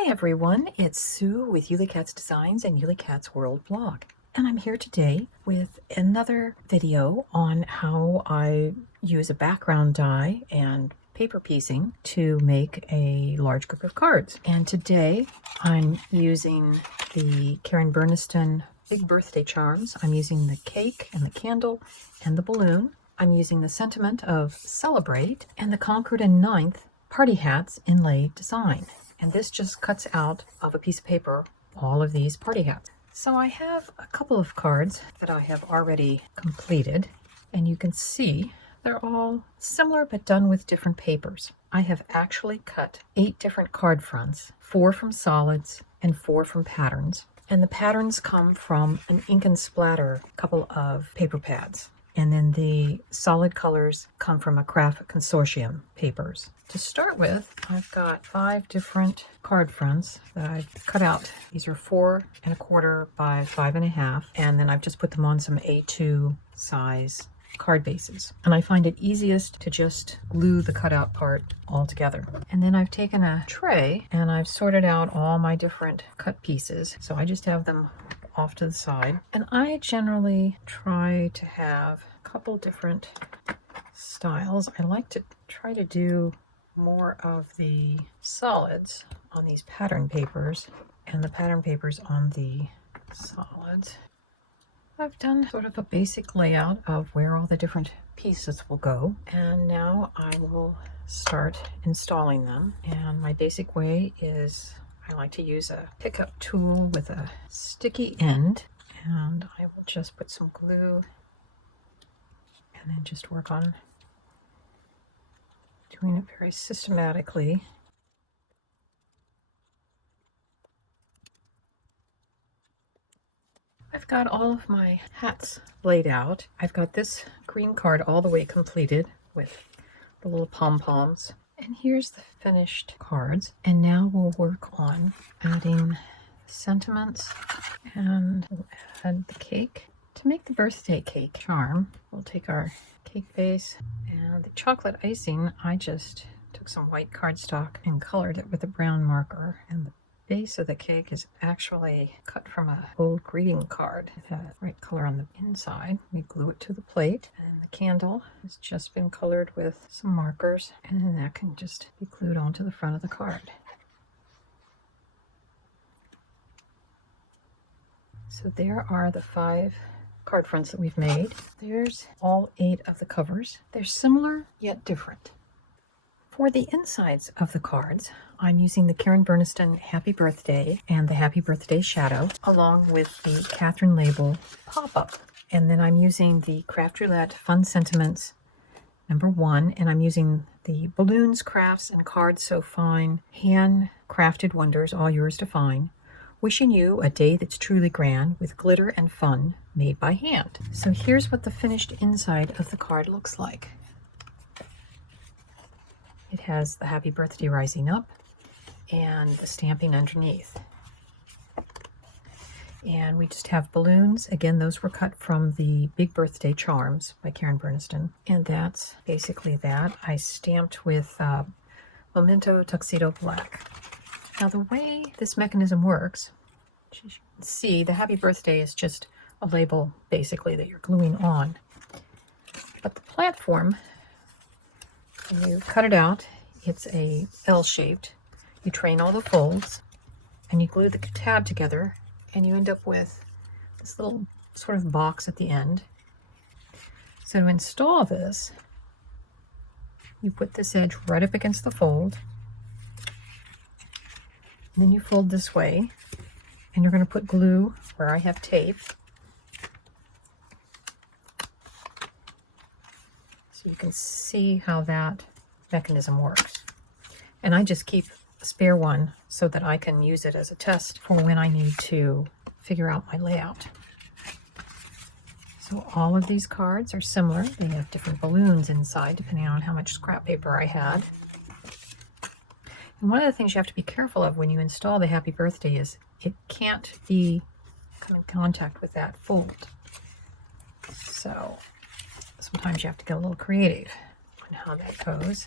Hi everyone, it's Sue with Ully Cat's Designs and Ully Cat's World blog. And I'm here today with another video on how I use a background die and paper piecing to make a large group of cards. And today I'm using the Karen Burniston Big Birthday Charms. I'm using the cake and the candle and the balloon. I'm using the sentiment of Celebrate and the Concord and Ninth Party Hats Inlaid design. And this just cuts out of a piece of paper all of these party hats. So I have a couple of cards that I have already completed, and you can see they're all similar but done with different papers. I have actually cut 8 different card fronts, 4 from solids and 4 from patterns. And the patterns come from an ink and splatter couple of paper pads. And then the solid colors come from a craft consortium papers. To start with, I've got 5 different card fronts that I've cut out. These are 4 1/4 by 5 1/2, and then I've just put them on some A2 size card bases. And I find it easiest to just glue the cutout part all together. And then I've taken a tray and I've sorted out all my different cut pieces. So I just have them off to the side. And I generally try to have a couple different styles. I like to try to do more of the solids on these pattern papers and the pattern papers on the solids. I've done sort of a basic layout of where all the different pieces will go, and now I will start installing them. And my basic way is I like to use a pickup tool with a sticky end, and I will just put some glue and then just work on doing it very systematically. I've got all of my hats laid out. I've got this green card all the way completed with the little pom-poms. And here's the finished cards. And now we'll work on adding sentiments, and we'll add the cake. To make the birthday cake charm, we'll take our cake base and the chocolate icing. I just took some white cardstock and colored it with a brown marker, and the base of the cake is actually cut from an old greeting card. It has the right color on the inside. We glue it to the plate, and the candle has just been colored with some markers, and then that can just be glued onto the front of the card. So there are the 5 card fronts that we've made. There's all 8 of the covers. They're similar yet different. For the insides of the cards, I'm using the Karen Burniston Happy Birthday and the Happy Birthday Shadow, along with the Catherine Label pop-up. And then I'm using the Craft Roulette Fun Sentiments #1, and I'm using the Balloons, Crafts, and Cards So Fine Handcrafted Wonders, all yours to find. Wishing you a day that's truly grand with glitter and fun made by hand. So here's what the finished inside of the card looks like. It has the Happy Birthday rising up and the stamping underneath. And we just have balloons. Again, those were cut from the Big Birthday Charms by Karen Burniston. And that's basically that. I stamped with Memento Tuxedo Black. Now the way this mechanism works, as you can see, the Happy Birthday is just a label basically that you're gluing on. But the platform, when you cut it out, it's a L-shaped. You train all the folds and you glue the tab together, and you end up with this little sort of box at the end. So to install this, you put this edge right up against the fold, and then you fold this way, and you're going to put glue where I have tape. So you can see how that mechanism works. And I just keep a spare one so that I can use it as a test for when I need to figure out my layout. So all of these cards are similar. They have different balloons inside depending on how much scrap paper I had. And one of the things you have to be careful of when you install the Happy Birthday is it can't come in contact with that fold. So sometimes you have to get a little creative on how that goes.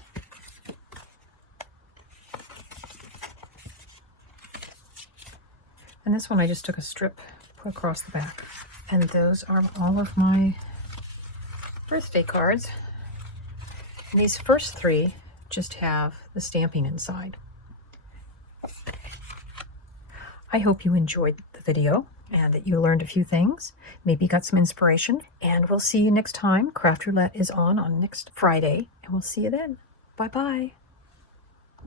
And this one I just took a strip, put across the back. And those are all of my birthday cards. And these first 3 just have the stamping inside. I hope you enjoyed the video and that you learned a few things, maybe got some inspiration, and we'll see you next time. Craft Roulette is on next Friday, and we'll see you then. Bye-bye.